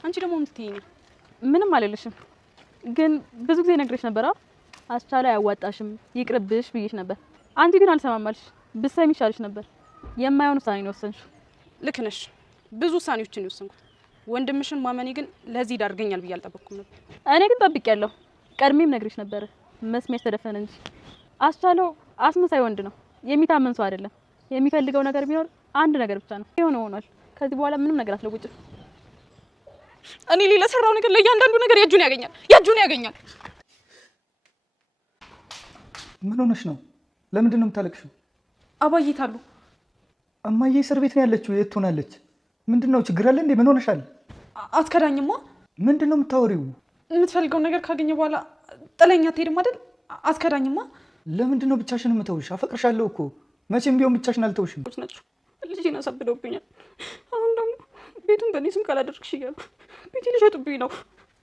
አንቺ ደግሞ ምን ትይኝ? ምንም አልልሽም፣ ግን ብዙ ጊዜ ነግሬሽ ነበር። አስቻለ አያዋጣሽም ይቅርብሽ ብዬሽ ነበር። አንቺ ግን አልሰማማልሽ። ብትሰሚ ይሻልሽ ነበር። የማይሆን ውሳኔ ነው የወሰንሽው። ልክ ነሽ። ብዙ ውሳኔዎችን የወሰንኩት ወንድምሽን ማመኔ ግን ለዚህ ዳርገኛል ብዬ አልጠበቅኩም ነበር። እኔ ግን ጠብቄያለሁ። ቀድሜም ነግሬሽ ነበር። መስሚያሽ ተደፈነ እንጂ አስቻለው አስመሳይ ወንድ ነው። የሚታመን ሰው አይደለም። የሚፈልገው ነገር ቢኖር አንድ ነገር ብቻ ነው። የሆነ ሆኗል። ከዚህ በኋላ ምንም ነገር አትለውጭም። እኔ ሌላ ሰራው ነገር ለእያንዳንዱ ነገር የእጁን ያገኛል። ምን ሆነሽ ነው? ለምንድን ነው የምታለቅሽው? አባዬ ታሉ እማዬ እስር ቤት ነው ያለችው። የት ሆናለች? ምንድን ነው ችግር አለ እንዴ? ምን ሆነሻል? አትከዳኝማ። ምንድን ነው የምታወሪው? የምትፈልገውን ነገር ካገኘ በኋላ ጥለኛ አትሄድም አይደል? አትከዳኝማ። ለምንድን ነው ብቻሽን የምተውሽ? አፈቅርሻለሁ እኮ መቼም ቢሆን ብቻሽን አልተውሽም። ልጄን አሳብደውብኛል። አሁን ደግሞ ቤቱን በእኔ ስም ካላደረግሽ እያሉ ቤቴ ሊሸጡብኝ ነው።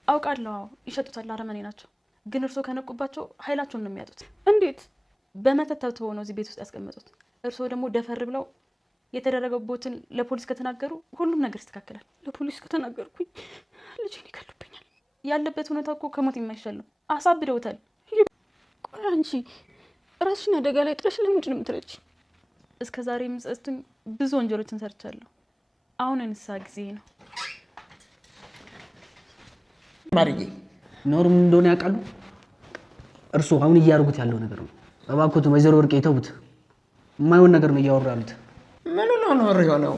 አውቃለሁ። ይሸጡታል። አረመኔ ናቸው። ግን እርስዎ ከነቁባቸው ኃይላቸውን ነው የሚያጡት። እንዴት? በመተት ተብትበው ነው እዚህ ቤት ውስጥ ያስቀመጡት። እርስዎ ደግሞ ደፈር ብለው የተደረገቦትን ለፖሊስ ከተናገሩ ሁሉም ነገር ይስተካከላል። ለፖሊስ ከተናገርኩኝ ልጄን ይገሉብኛል። ያለበት ሁኔታ እኮ ከሞት የማይሻል ነው። አሳብደውታል። ቆይ አንቺ ራስሽን አደጋ ላይ ጥለሽ ለምንድን ነው የምትረጂ? እስከ ዛሬ የምጸጽቱኝ ብዙ ወንጀሎችን ሰርቻለሁ። አሁን የንስሐ ጊዜ ነው። ማርዬ ኖርም እንደሆነ ያውቃሉ። እርሱ አሁን እያደረጉት ያለው ነገር ነው። እባክዎት ወይዘሮ ወርቄ ተውት። የማይሆን ነገር ነው እያወሩ ያሉት። ምን ነው ኖር የሆነው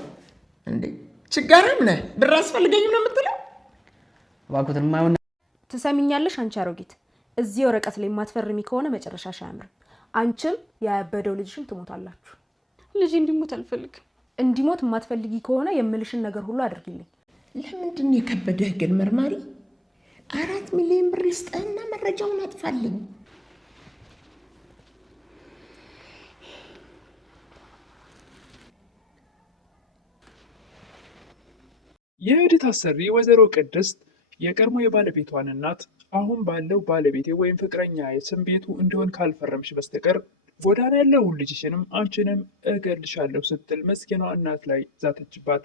እንዴ? ችጋራም ነህ ብር አስፈልገኝም ነው የምትለው? እባክዎት የማይሆን ትሰሚኛለሽ? አንቺ አሮጊት፣ እዚህ ወረቀት ላይ የማትፈርሚ ከሆነ መጨረሻሽ አያምርም። አንቺም ያበደው ልጅሽም ትሞታላችሁ። ልጄ እንዲሞት አልፈልግም። እንዲሞት የማትፈልጊ ከሆነ የምልሽን ነገር ሁሉ አድርጊልኝ። ለምንድን ነው የከበደህ ግን መርማሪ? 4 ሚሊዮን ብር ልስጥህና መረጃውን አጥፋልኝ። የኤዲት አሰሪ ወይዘሮ ቅድስት የቀድሞ የባለቤቷን እናት አሁን ባለው ባለቤቴ ወይም ፍቅረኛ ስም ቤቱ እንዲሆን ካልፈረምሽ በስተቀር ጎዳና ያለውን ልጅሽንም አንቺንም እገልሻለሁ ስትል መስኪኗ እናት ላይ ዛተችባት።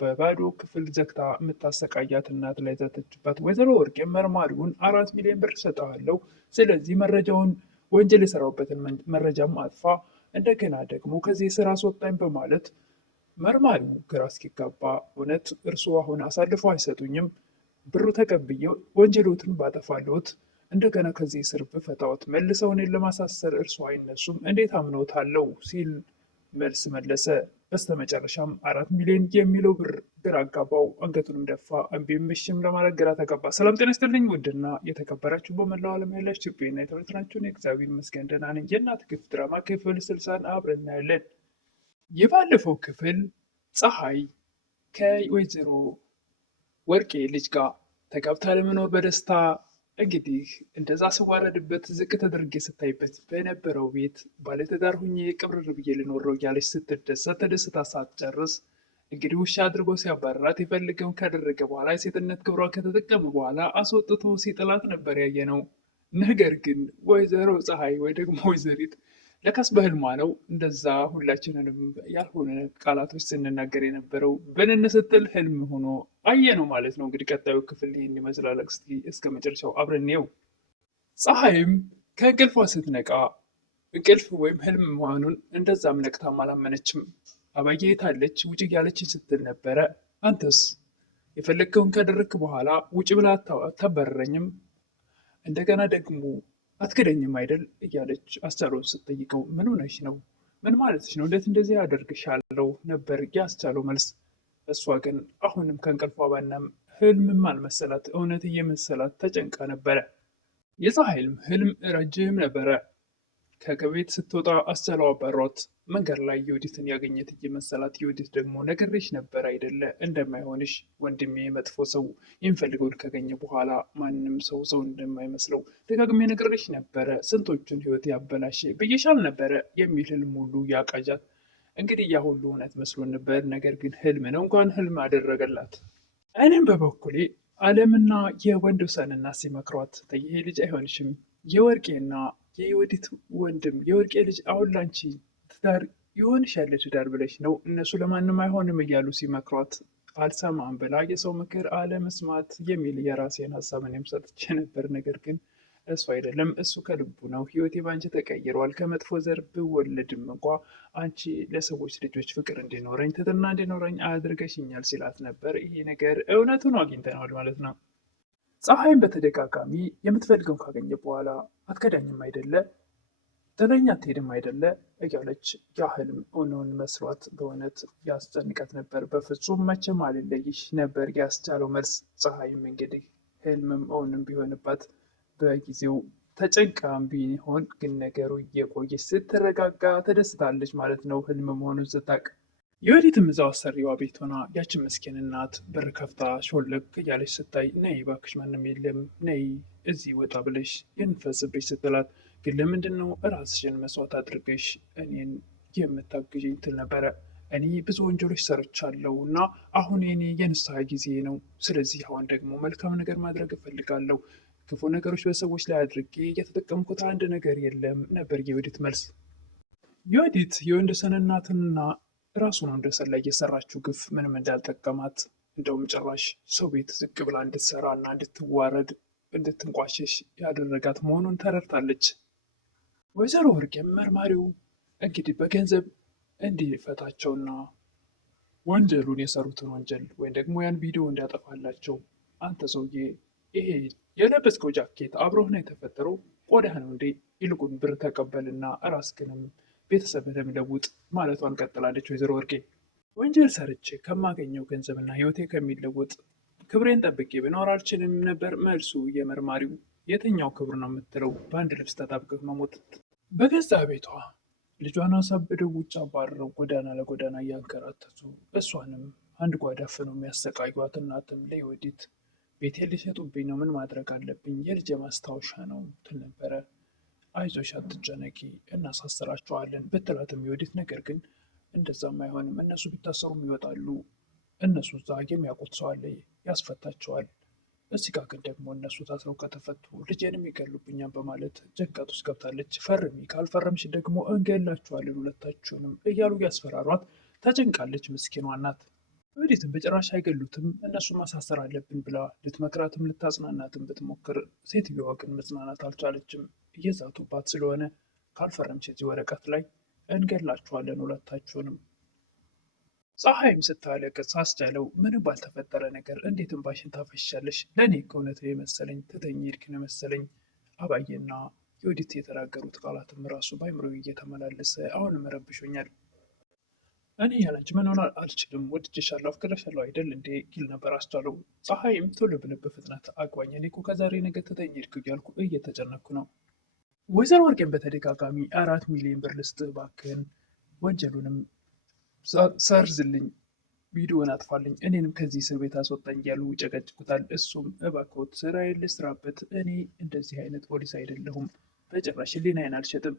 በባዶ ክፍል ዘግታ የምታሰቃያት እናት ላይ ዛተችባት። ወይዘሮ ወርቄ መርማሪውን 4 ሚሊዮን ብር ሰጠዋለሁ፣ ስለዚህ መረጃውን ወንጀል የሰራውበትን መረጃም አጥፋ፣ እንደገና ደግሞ ከዚህ ስራ አስወጣኝ በማለት መርማሪው ግራ እስኪጋባ እውነት እርስዎ አሁን አሳልፈው አይሰጡኝም፣ ብሩ ተቀብዬ ወንጀሎትን ባጠፋለሁት፣ እንደገና ከዚህ እስር ብፈታዎት መልሰው እኔን ለማሳሰር እርስዎ አይነሱም፣ እንዴት አምነውታለው ሲል መልስ መለሰ። በስተመጨረሻም 4 ሚሊዮን የሚለው ብር ግራ አጋባው። አንገቱንም ደፋ። እምቢም እሺም ለማለት ግራ ተጋባ። ሰላም ጤና ይስጥልኝ ውድና የተከበራችሁ በመላው ዓለም ያላችሁ ኢትዮጵያና የተወደዳችሁን እግዚአብሔር ይመስገን ደህና ነኝ። የእናት ግፍ ድራማ ክፍል 60 አብረን እናያለን። የባለፈው ክፍል ፀሐይ ከወይዘሮ ወርቄ ልጅ ጋር ተጋብታ ለመኖር በደስታ እንግዲህ እንደዛ ስዋረድበት ዝቅ ተደርጌ ስታይበት በነበረው ቤት ባለትዳር ሁኜ ቅብርር ብዬ ልኖር ነው እያለች ስትደሰት ተደስታ ሳትጨርስ እንግዲህ ውሻ አድርጎ ሲያባርራት የፈልገውን ካደረገ በኋላ የሴትነት ክብሯ ከተጠቀመ በኋላ አስወጥቶ ሲጥላት ነበር ያየ ነው። ነገር ግን ወይዘሮ ፀሐይ ወይ ደግሞ ወይዘሪት ለካስ በህልሟ ነው እንደዛ ሁላችንንም ያልሆነ ቃላቶች ስንናገር የነበረው ብንን ስትል ህልም ሆኖ አየ ነው ማለት ነው። እንግዲህ ቀጣዩ ክፍል ይህን ይመስላል። እስከ መጨረሻው አብረኔው። ፀሐይም ከእንቅልፏ ስትነቃ እንቅልፍ ወይም ህልም መሆኑን እንደዛም ነቅታም አላመነችም። አባዬ የታለች ውጭ እያለች ስትል ነበረ። አንተስ የፈለግከውን ካደረግክ በኋላ ውጭ ብላ አታባረረኝም? እንደገና ደግሞ አትክደኝም አይደል እያለች አስቻለውን ስትጠይቀው ምን ሆነሽ ነው? ምን ማለትሽ ነው? እንዴት እንደዚህ ያደርግሻለው ነበር ያስቻለው መልስ። እሷ ግን አሁንም ከእንቅልፏ ባናም ህልምም አልመሰላት፣ እውነት እየመሰላት ተጨንቃ ነበረ። የፀሐይ ህልም ረጅም ነበረ። ከቤት ስትወጣ አስቻለው አባሯት መንገድ ላይ ዮዲትን ያገኘት እየመሰላት፣ ዮዲት ደግሞ ነግሬሽ ነበር አይደለ እንደማይሆንሽ ወንድሜ መጥፎ ሰው የሚፈልገውን ካገኘ በኋላ ማንም ሰው እንደማይመስለው ደጋግሜ ነግሬሽ ነበረ፣ ስንቶቹን ህይወት ያበላሽ ብዬሻል ነበረ የሚል ህልም ሁሉ ያቃዣት። እንግዲህ ያ ሁሉ እውነት መስሎን ነበር፣ ነገር ግን ህልም ነው። እንኳን ህልም አደረገላት። እኔም በበኩሌ አለምና የወንዶሰንና ሲመክሯት ይሄ ልጅ አይሆንሽም፣ የወርቄና የዮዲት ወንድም የወርቄ ልጅ አሁን ላንቺ ትዳር ይሆንሻል ትዳር ብለሽ ነው፣ እነሱ ለማንም አይሆንም እያሉ ሲመክሯት አልሰማም ብላ የሰው ምክር አለመስማት የሚል የራሴን ሀሳብ እኔም ሰጥቼ ነበር። ነገር ግን እሱ አይደለም፣ እሱ ከልቡ ነው። ህይወቴ ባንቺ ተቀይሯል። ከመጥፎ ዘር ብወለድም እንኳ አንቺ ለሰዎች ልጆች ፍቅር እንዲኖረኝ ትህትና እንዲኖረኝ አድርገሽኛል ሲላት ነበር። ይሄ ነገር እውነቱን አግኝተነዋል ማለት ነው። ፀሐይም በተደጋጋሚ የምትፈልገውን ካገኘ በኋላ አትከዳኝም አይደለ፣ ጥለኝ አትሄድም አይደለ እያለች ያህልም እውነውን መስሏት በእውነት ያስጨንቃት ነበር። በፍጹም መቼም አልለይሽ ነበር ያስቻለው መልስ። ፀሐይም እንግዲህ ህልምም እውንም ቢሆንባት በጊዜው ተጨንቃም ቢሆን ግን ነገሩ እየቆየች ስትረጋጋ ተደስታለች ማለት ነው፣ ህልም መሆኑን ስታቅ። የወዲትም እዛው አሰሪዋ ቤት ሆና ያችን ምስኪን እናት በር ከፍታ ሾለክ እያለች ስታይ ነይ እባክሽ ማንም የለም ነይ እዚህ ወጣ ብለሽ የንፈስብሽ ስትላት ግን ለምንድን ነው ራስሽን መስዋዕት አድርገሽ እኔን የምታግዥኝ ትል ነበረ። እኔ ብዙ ወንጀሎች ሰርቻለሁ እና አሁን የኔ የንስሐ ጊዜ ነው። ስለዚህ አሁን ደግሞ መልካም ነገር ማድረግ እፈልጋለሁ። ክፉ ነገሮች በሰዎች ላይ አድርጌ የተጠቀምኩት አንድ ነገር የለም ነበር የወዲት መልስ። የወዲት የወንደሰን እናትና ራሱን ወንደሰን ላይ የሰራችው ግፍ ምንም እንዳልጠቀማት፣ እንደውም ጭራሽ ሰው ቤት ዝቅ ብላ እንድትሰራ እና እንድትዋረድ እንድትንቋሸሽ ያደረጋት መሆኑን ተረድታለች። ወይዘሮ ወርቄም መርማሪው እንግዲህ በገንዘብ እንዲፈታቸውና ወንጀሉን የሰሩትን ወንጀል ወይም ደግሞ ያን ቪዲዮ እንዲያጠፋላቸው አንተ ሰውዬ ይሄ የለበስከው ጃኬት አብሮህ ነው የተፈጠረው? ቆዳህ ነው እንዴ? ይልቁን ብር ተቀበልና ራስህንም ቤተሰብህንም ለውጥ ማለቷን ቀጥላለች ወይዘሮ ወርቄ። ወንጀል ሰርቼ ከማገኘው ገንዘብና ህይወቴ ከሚለወጥ ክብሬን ጠብቄ ብኖር አልችልም ነበር መልሱ የመርማሪው። የትኛው ክብር ነው የምትለው? በአንድ ልብስ ተጣብቀህ መሞት። በገዛ ቤቷ ልጇን አሳብደው ውጭ አባረው ጎዳና ለጎዳና እያንከራተቱ እሷንም አንድ ጓዳ አፍነው የሚያሰቃዩት እናትም ለወዲት ቤቴን ሊሸጡብኝ ነው፣ ምን ማድረግ አለብኝ? የልጄ ማስታወሻ ነው ትል ነበረ። አይዞሽ አትጨነቂ እናሳስራቸዋለን ብትላትም የወዲት ነገር ግን እንደዛም አይሆንም፣ እነሱ ቢታሰሩም ይወጣሉ፣ እነሱ እዛ የሚያውቁት ሰው አለ ያስፈታቸዋል። እዚህ ጋር ግን ደግሞ እነሱ ታስረው ከተፈቱ ልጄንም ይገሉብኛል በማለት ጭንቀት ውስጥ ገብታለች። ፈርሚ፣ ካልፈረምሽ ደግሞ እንገላችኋለን ሁለታችሁንም እያሉ ያስፈራሯት ተጨንቃለች ምስኪኗ እናት። ወዲትም በጭራሽ አይገሉትም እነሱ ማሳሰር አለብን ብላ ልትመክራትም ልታጽናናትም ብትሞክር ሴትዮዋ ግን መጽናናት አልቻለችም። እየዛቱባት ስለሆነ ካልፈረምሽ እዚህ ወረቀት ላይ እንገላችኋለን ሁለታችሁንም። ፀሐይም ስታለቅስ አስቻለው ምንም ባልተፈጠረ ነገር እንዴት እንባሽን ታፈሻለሽ? ለእኔ ከእውነት የመሰለኝ ትተኝ ሄድክን መሰለኝ። አባዬና የወዲት የተናገሩት ቃላትም ራሱ በአይምሮ እየተመላለሰ አሁንም ረብሾኛል። እኔ ያለንች መኖር አልችልም፣ ወድጄሻለሁ፣ አፍቅሬሻለሁ አይደል እንዴ ይል ነበር አስቻለው። ፀሐይም ቶሎ ብለህ በፍጥነት አግባኝ፣ እኔ እኮ ከዛሬ ነገ ትተኝ ሄድክ እያልኩ እየተጨነኩ ነው። ወይዘሮ ወርቄን በተደጋጋሚ 4 ሚሊዮን ብር ልስጥህ እባክህን፣ ወንጀሉንም ሰርዝልኝ፣ ቪዲዮን አጥፋልኝ፣ እኔንም ከዚህ እስር ቤት አስወጣኝ እያሉ ይጨቀጭቁታል። እሱም እባክዎት ስራዬን ልስራበት፣ እኔ እንደዚህ አይነት ፖሊስ አይደለሁም፣ በጭራሽ ሕሊናዬን አልሸጥም።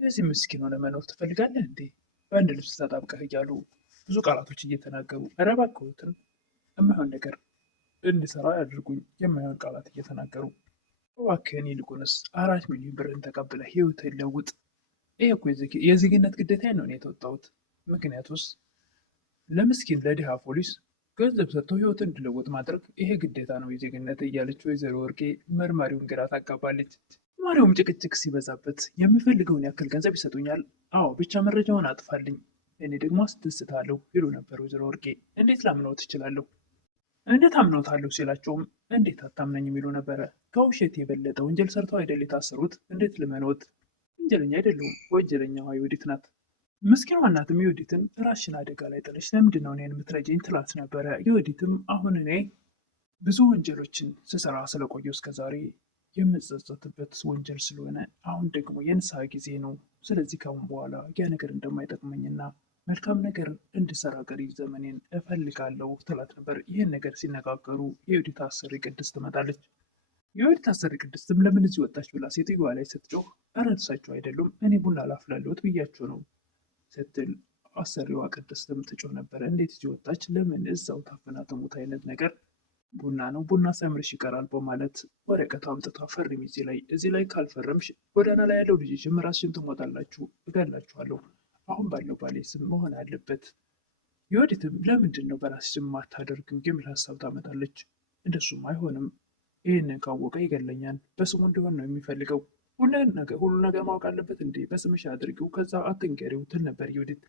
ለዚህ ምስኪን ሆነ መኖር ትፈልጋለህ እንዴ? በአንድ ልብስ ተጣብቀህ እያሉ ብዙ ቃላቶች እየተናገሩ ኧረ እባክዎትን የማይሆን ነገር እንድሰራ ያድርጉኝ፣ የማይሆን ቃላት እየተናገሩ እባክህን ይልቁንስ 4 ሚሊዮን ብርን ተቀብለህ ህይወትህን ለውጥ። ይሄ እኮ የዜግነት ግዴታዬን ነው የተወጣሁት። ምክንያቱስ ለምስኪን ለድሃ ፖሊስ ገንዘብ ሰጥቶ ህይወትን እንዲለወጥ ማድረግ ይሄ ግዴታ ነው የዜግነት እያለች ወይዘሮ ወርቄ መርማሪውን ግራ ታጋባለች። መርማሪውም ጭቅጭቅ ሲበዛበት የምፈልገውን ያክል ገንዘብ ይሰጡኛል፣ አዎ ብቻ መረጃውን አጥፋልኝ፣ እኔ ደግሞ አስደስታለሁ ይሉ ነበር ወይዘሮ ወርቄ። እንዴት ላምነው ትችላለሁ? እንዴት አምነውታለሁ ሲላቸውም እንዴት አታምነኝ የሚሉ ነበረ። ከውሸት የበለጠ ወንጀል ሰርተው አይደል የታሰሩት? እንዴት ልመኖት? ወንጀለኛ አይደለሁም፣ ወንጀለኛዋ የወዲት ናት። ምስኪኗ እናትም የወዲትን ራስሽን አደጋ ላይ ጥለሽ ለምንድን ነው እኔን የምትረጂኝ ትላት ነበረ። የወዲትም አሁን እኔ ብዙ ወንጀሎችን ስሰራ ስለቆየሁ እስከዛሬ የምጸጸትበት ወንጀል ስለሆነ አሁን ደግሞ የንስሐ ጊዜ ነው። ስለዚህ ካሁን በኋላ ያ ነገር እንደማይጠቅመኝና መልካም ነገር እንድሰራ ቀሪ ዘመኔን እፈልጋለሁ ትላት ነበር። ይህን ነገር ሲነጋገሩ የወዲት አሰሪ ቅድስት ትመጣለች። የወዲት አሰሪ ቅድስትም ለምን እዚህ ወጣች ብላ ሴትዮዋ ላይ ስትጮህ ኧረ እርሳቸው አይደሉም እኔ ቡና ላፍላለሁት ብያቸው ነው ስትል አሰሪዋ ቅድስትም ትጮህ ነበረ። እንዴት እዚህ ወጣች? ለምን እዛው ታፍና ትሙት አይነት ነገር ቡና ነው ቡና ሳይምርሽ ይቀራል በማለት ወረቀት አምጥታ ፈርሚ እዚህ ላይ ካልፈረምሽ ጎዳና ላይ ያለው ልጅሽም ራስሽን ትሞታላችሁ፣ እገላችኋለሁ፣ አሁን ባለው ባሌ ስም መሆን አለበት የወዲትም ለምንድን ነው በራስሽ የማታደርጊው የሚል ሀሳብ ታመጣለች። እንደሱም አይሆንም፣ ይህንን ካወቀ ይገለኛል፣ በስሙ እንዲሆን ነው የሚፈልገው። ሁሉ ነገር ማወቅ አለበት እንዴ? በስምሽ አድርጊው፣ ከዛ አትንገሪው ትል ነበር የወዲት።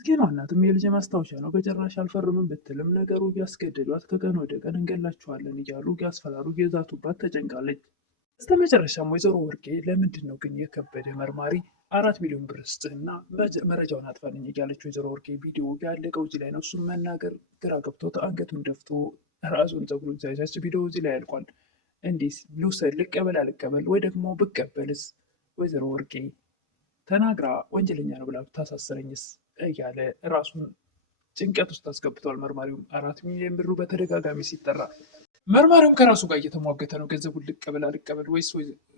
ምስኪኗ እናትም የልጅ ማስታወሻ ነው በጭራሽ አልፈርምም ብትልም ነገሩ እያስገደዷት ከቀን ወደ ቀን እንገላችኋለን እያሉ እያስፈራሩ እየዛቱባት ተጨንቃለች። በስተመጨረሻም ወይዘሮ ወርቄ ለምንድን ነው ግን የከበደ መርማሪ 4 ሚሊዮን ብር ስጥህና መረጃውን አጥፋልኝ እያለች ወይዘሮ ወርቄ ቪዲዮ ያለቀው እዚህ ላይ ነው። እሱም መናገር ግራ ገብቶት አንገቱን ደፍቶ ራሱን ፀጉሩን ሳይሳች ቪዲዮ እዚህ ላይ ያልቋል። እንዲህ ልውሰድ፣ ልቀበል፣ አልቀበል ወይ ደግሞ ብቀበልስ ወይዘሮ ወርቄ ተናግራ ወንጀለኛ ነው ብላ ብታሳስረኝስ እያለ ራሱን ጭንቀት ውስጥ አስገብቷል። መርማሪውም 4 ሚሊዮን ብሩ በተደጋጋሚ ሲጠራ መርማሪውም ከራሱ ጋር እየተሟገተ ነው። ገንዘቡን ልቀበል አልቀበል ወይስ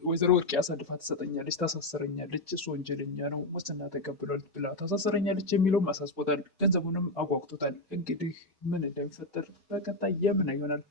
ወይዘሮ ወርቄ አሳልፋ ትሰጠኛለች፣ ታሳሰረኛለች፣ እሱ ወንጀለኛ ነው ሙስና ተቀብሏል ብላ ታሳሰረኛለች የሚለውም አሳስቦታል። ገንዘቡንም አጓጉቶታል። እንግዲህ ምን እንደሚፈጠር በቀጣይ የምን ይሆናል።